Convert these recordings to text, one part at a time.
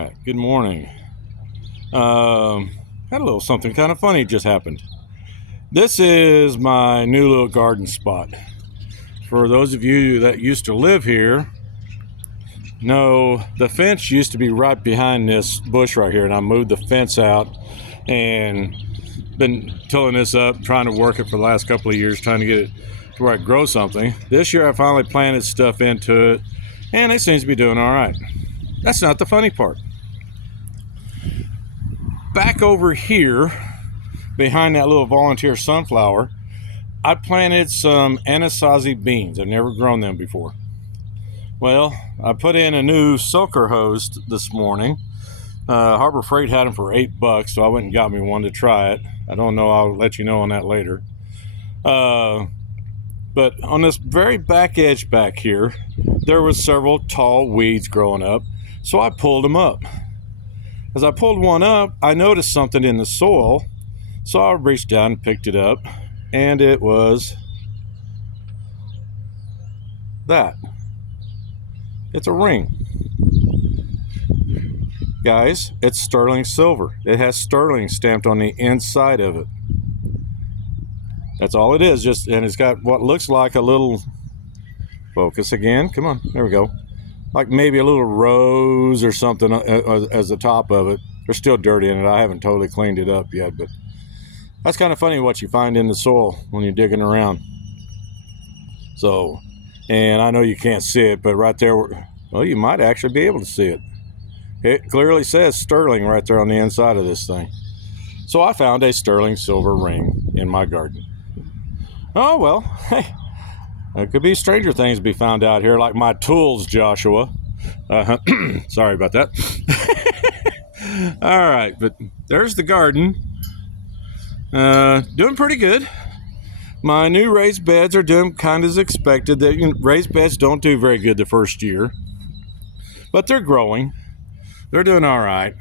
right, good morning. Had a little something kind of funny just happened. This is my new little garden spot. For those of you that used to live here, know the fence used to be right behind this bush right here, and I moved the fence out and been tilling this up, trying to work it for the last couple of years, trying to get it to where I grow something. This year I finally planted stuff into it, and it seems to be doing all right. That's not the funny part. Back over here, behind that little volunteer sunflower, I planted some Anasazi beans. I've never grown them before. Well, I put in a new soaker hose this morning. Harbor Freight had them for $8, so I went and got me one to try it. I don't know, I'll let you know on that later. But on this very back edge back here, there was several tall weeds growing up, so I pulled them up. As I pulled one up, I noticed something in the soil, so I reached down and picked it up, and it was that. It's a ring. Guys, it's sterling silver. It has sterling stamped on the inside of it. That's all it is, and it's got what looks like a little, focus again, come on, there we go. Like maybe a little rose or something as the top of it. There's still dirt in it. I haven't totally cleaned it up yet, but that's kind of funny what you find in the soil when you're digging around. So, and I know you can't see it, but right there, well, you might actually be able to see it. It clearly says sterling right there on the inside of this thing. So I found a sterling silver ring in my garden. Oh, well, hey. There could be stranger things to be found out here, like my tools, Joshua. Sorry about that. All right, but there's the garden. Doing pretty good. My new raised beds are doing kind of as expected. Raised beds don't do very good the first year, but they're growing. They're doing all right.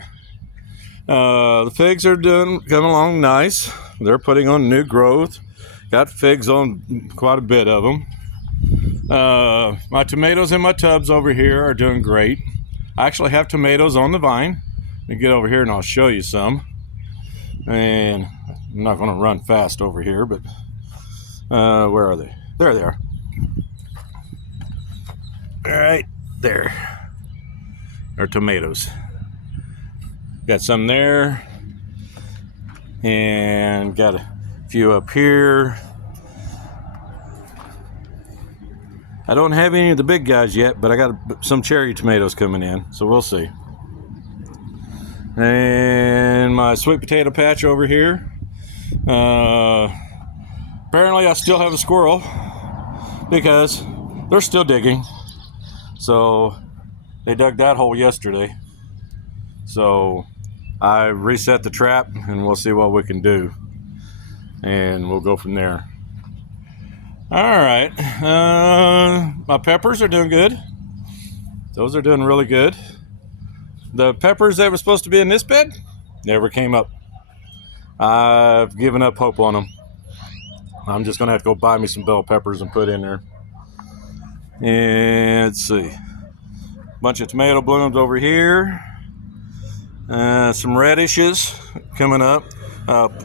The figs are coming along nice. They're putting on new growth. Got figs on quite a bit of them. My tomatoes in my tubs over here are doing great. I actually have tomatoes on the vine. Let me get over here and I'll show you some. And I'm not going to run fast over here, but where are they? There they are. All right, there. They're tomatoes. Got some there. And got a few up here. I don't have any of the big guys yet, but I got some cherry tomatoes coming in, so we'll see. And my sweet potato patch over here. Apparently I still have a squirrel because they're still digging. So they dug that hole yesterday. So I reset the trap and we'll see what we can do. And we'll go from there. All right, my peppers are doing good. Those are doing really good. The peppers that were supposed to be in this bed never came up. I've given up hope on them. I'm just gonna have to go buy me some bell peppers and put in there. And let's see, bunch of tomato blooms over here. Some radishes coming up.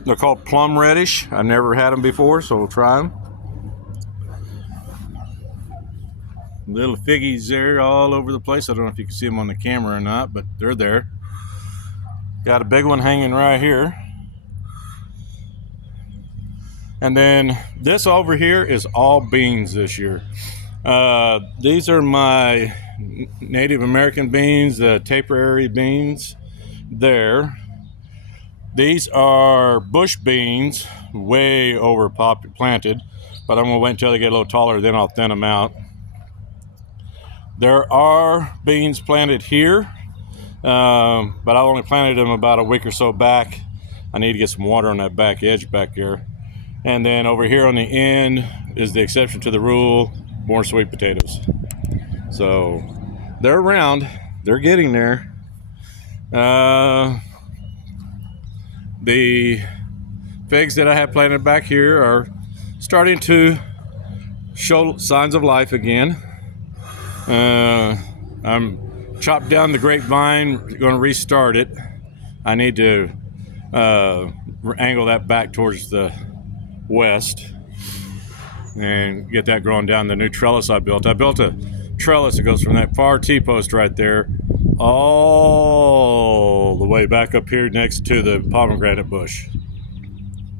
They're called plum radish. I've never had them before, so we'll try them. Little figgies there all over the place. I don't know if you can see them on the camera or not, but they're there. Got a big one hanging right here. And then this over here is all beans this year. These are my Native American beans, the Tipperary beans there. These are bush beans, way over planted, but I'm gonna wait until they get a little taller, then I'll thin them out. There are beans planted here, but I only planted them about a week or so back. I need to get some water on that back edge back there. And then over here on the end is the exception to the rule, more sweet potatoes. So they're around, they're getting there. The figs that I have planted back here are starting to show signs of life again. I'm chopped down the grapevine, going to restart it. I need to angle that back towards the west and get that growing down the new trellis I built. I built a trellis that goes from that far T-post right there all the way back up here next to the pomegranate bush.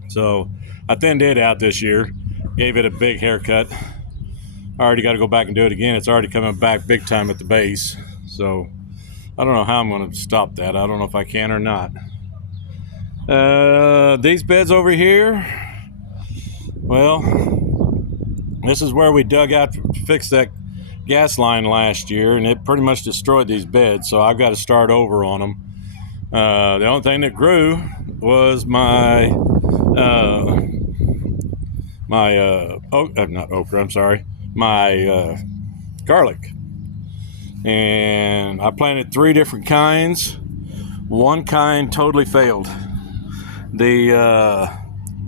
So I thinned it out this year, gave it a big haircut. I already got to go back and do it again. It's already coming back big time at the base. So I don't know how I'm going to stop that. I don't know if I can or not. These beds over here, well, this is where we dug out to fix that gas line last year, and it pretty much destroyed these beds, so I've got to start over on them. The only thing that grew was my garlic. And I planted 3 different kinds. One kind totally failed. The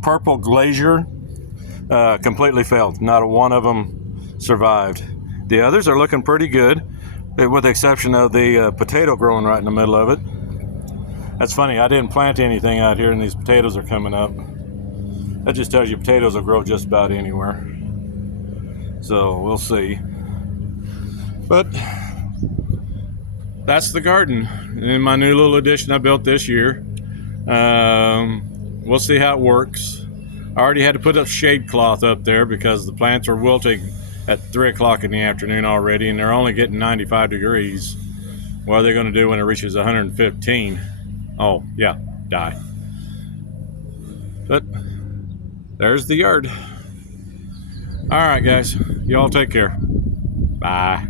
purple glazier completely failed. Not a one of them survived. The others are looking pretty good, with the exception of the potato growing right in the middle of it. That's funny, I didn't plant anything out here and these potatoes are coming up. That just tells you potatoes will grow just about anywhere. So we'll see. But that's the garden in my new little addition I built this year. We'll see how it works. I already had to put up shade cloth up there because the plants are wilting at 3 o'clock in the afternoon already, and they're only getting 95 degrees. What are they going to do when it reaches 115? Oh, yeah, die. But there's the yard. All right, guys. Y'all take care. Bye.